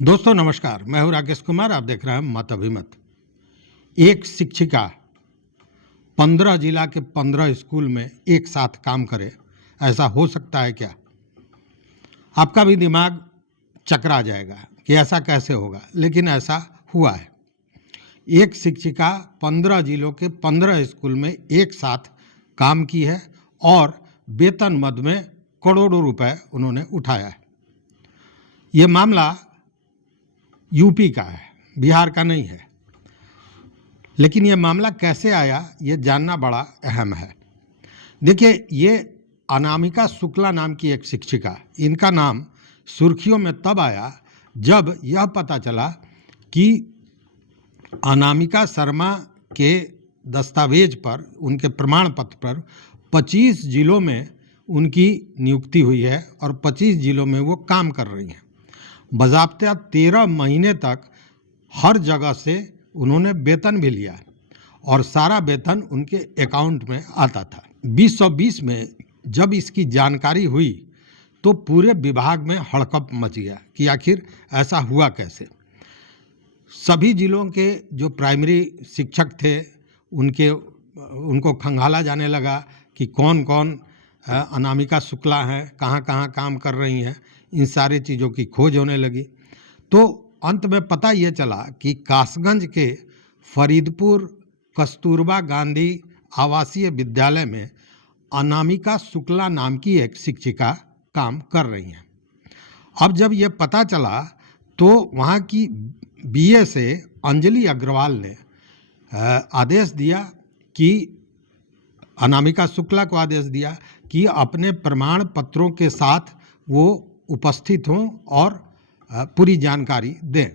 दोस्तों नमस्कार, मैं हूं राकेश कुमार। आप देख रहे हैं मत अभिमत। एक शिक्षिका 15 जिला के 15 स्कूल में एक साथ काम करे, ऐसा हो सकता है क्या? आपका भी दिमाग चकरा जाएगा कि ऐसा कैसे होगा, लेकिन ऐसा हुआ है। एक शिक्षिका 15 जिलों के 15 स्कूल में एक साथ काम की है और वेतन मद में करोड़ों रुपए उन्होंने उठाया है। ये मामला यूपी का है, बिहार का नहीं है। लेकिन ये मामला कैसे आया, ये जानना बड़ा अहम है। देखिए, ये अनामिका शुक्ला नाम की एक शिक्षिका, इनका नाम सुर्खियों में तब आया जब यह पता चला कि अनामिका शर्मा के दस्तावेज पर, उनके प्रमाण पत्र पर 25 जिलों में उनकी नियुक्ति हुई है और 25 जिलों में वो काम कर रही हैं। बज़ाब्ता 13 महीने तक हर जगह से उन्होंने वेतन भी लिया और सारा वेतन उनके अकाउंट में आता था। 2020 में जब इसकी जानकारी हुई तो पूरे विभाग में हड़कंप मच गया कि आखिर ऐसा हुआ कैसे। सभी जिलों के जो प्राइमरी शिक्षक थे उनको खंगाला जाने लगा कि कौन कौन अनामिका शुक्ला हैं, कहाँ कहाँ काम कर रही हैं। इन सारी चीज़ों की खोज होने लगी तो अंत में पता ये चला कि कासगंज के फरीदपुर कस्तूरबा गांधी आवासीय विद्यालय में अनामिका शुक्ला नाम की एक शिक्षिका काम कर रही हैं। अब जब ये पता चला तो वहाँ की बीए से अंजलि अग्रवाल ने आदेश दिया कि अनामिका शुक्ला को आदेश दिया कि अपने प्रमाण पत्रों के साथ वो उपस्थित हों और पूरी जानकारी दें।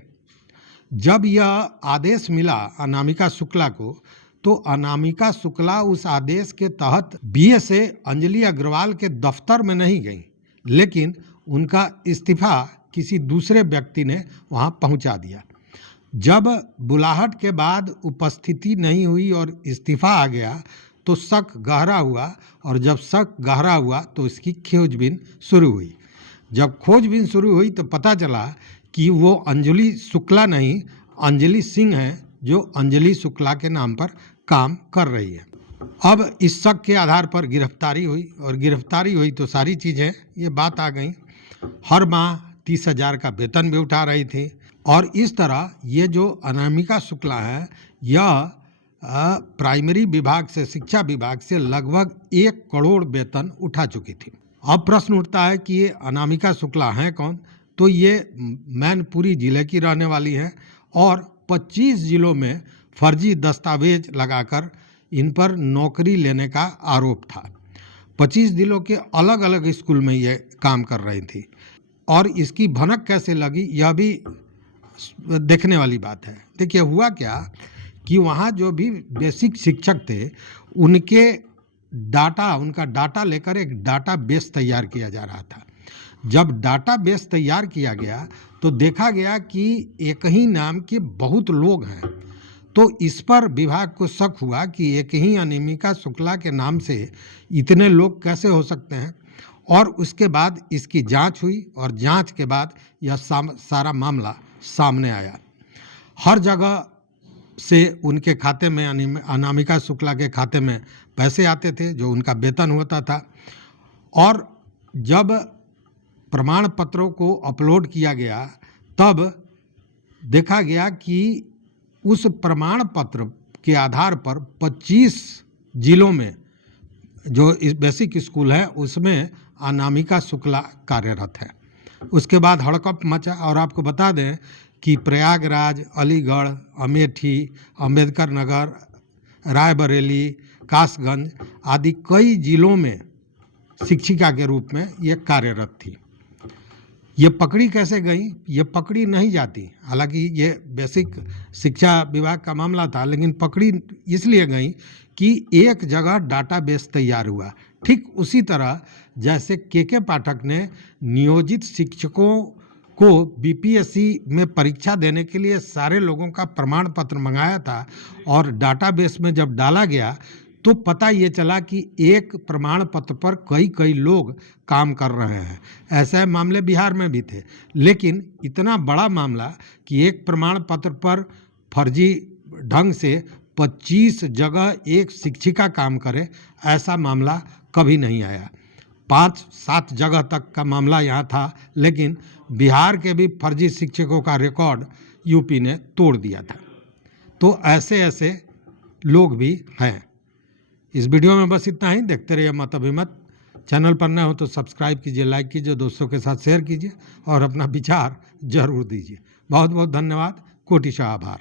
जब यह आदेश मिला अनामिका शुक्ला को तो अनामिका शुक्ला उस आदेश के तहत बीए से अंजलि अग्रवाल के दफ्तर में नहीं गई, लेकिन उनका इस्तीफा किसी दूसरे व्यक्ति ने वहां पहुंचा दिया। जब बुलाहट के बाद उपस्थिति नहीं हुई और इस्तीफा आ गया तो शक गहरा हुआ और जब शक गहरा हुआ तो इसकी खोजबीन शुरू हुई। जब खोजबीन शुरू हुई तो पता चला कि वो अंजलि शुक्ला नहीं, अंजलि सिंह हैं, जो अंजलि शुक्ला के नाम पर काम कर रही है। अब इस शक के आधार पर गिरफ्तारी हुई और गिरफ्तारी हुई तो सारी चीज़ें ये बात आ गई। हर माह 30,000 का वेतन भी उठा रही थी और इस तरह ये जो अनामिका शुक्ला है यह प्राइमरी विभाग से, शिक्षा विभाग से लगभग 1 करोड़ वेतन उठा चुकी थी। अब प्रश्न उठता है कि ये अनामिका शुक्ला हैं कौन? तो ये मैनपुरी जिले की रहने वाली हैं और 25 जिलों में फर्जी दस्तावेज लगाकर इन पर नौकरी लेने का आरोप था। 25 जिलों के अलग अलग स्कूल में ये काम कर रही थी और इसकी भनक कैसे लगी यह भी देखने वाली बात है। देखिए, हुआ क्या कि वहाँ जो भी बेसिक शिक्षक थे उनका डाटा लेकर एक डाटा बेस तैयार किया जा रहा था। जब डाटा बेस तैयार किया गया तो देखा गया कि एक ही नाम के बहुत लोग हैं, तो इस पर विभाग को शक हुआ कि एक ही अनामिका शुक्ला के नाम से इतने लोग कैसे हो सकते हैं। और उसके बाद इसकी जांच हुई और जांच के बाद यह सारा मामला सामने आया। हर जगह से उनके खाते में, अनामिका शुक्ला के खाते में पैसे आते थे जो उनका वेतन होता था। और जब प्रमाण पत्रों को अपलोड किया गया तब देखा गया कि उस प्रमाण पत्र के आधार पर 25 जिलों में जो बेसिक स्कूल है उसमें अनामिका शुक्ला कार्यरत है। उसके बाद हड़कंप मचा और आपको बता दें कि प्रयागराज, अलीगढ़, अमेठी, अंबेडकर नगर, रायबरेली, कासगंज आदि कई जिलों में शिक्षिका के रूप में ये कार्यरत थी। ये पकड़ी कैसे गई? ये पकड़ी नहीं जाती, हालांकि ये बेसिक शिक्षा विभाग का मामला था, लेकिन पकड़ी इसलिए गई कि एक जगह डाटाबेस तैयार हुआ। ठीक उसी तरह जैसे के पाठक ने नियोजित शिक्षकों को बीपीएससी में परीक्षा देने के लिए सारे लोगों का प्रमाण पत्र मंगाया था और डाटाबेस में जब डाला गया तो पता ये चला कि एक प्रमाण पत्र पर कई कई लोग काम कर रहे हैं। ऐसे मामले बिहार में भी थे, लेकिन इतना बड़ा मामला कि एक प्रमाण पत्र पर फर्जी ढंग से 25 जगह एक शिक्षिका काम करे, ऐसा मामला कभी नहीं आया। 5-7 जगह तक का मामला यहाँ था, लेकिन बिहार के भी फर्जी शिक्षकों का रिकॉर्ड यूपी ने तोड़ दिया था। तो ऐसे ऐसे लोग भी हैं। इस वीडियो में बस इतना ही। देखते रहिए मत अभिमत। चैनल पर नए हो तो सब्सक्राइब कीजिए, लाइक कीजिए, दोस्तों के साथ शेयर कीजिए और अपना विचार जरूर दीजिए। बहुत बहुत धन्यवाद। कोटिशा आभार।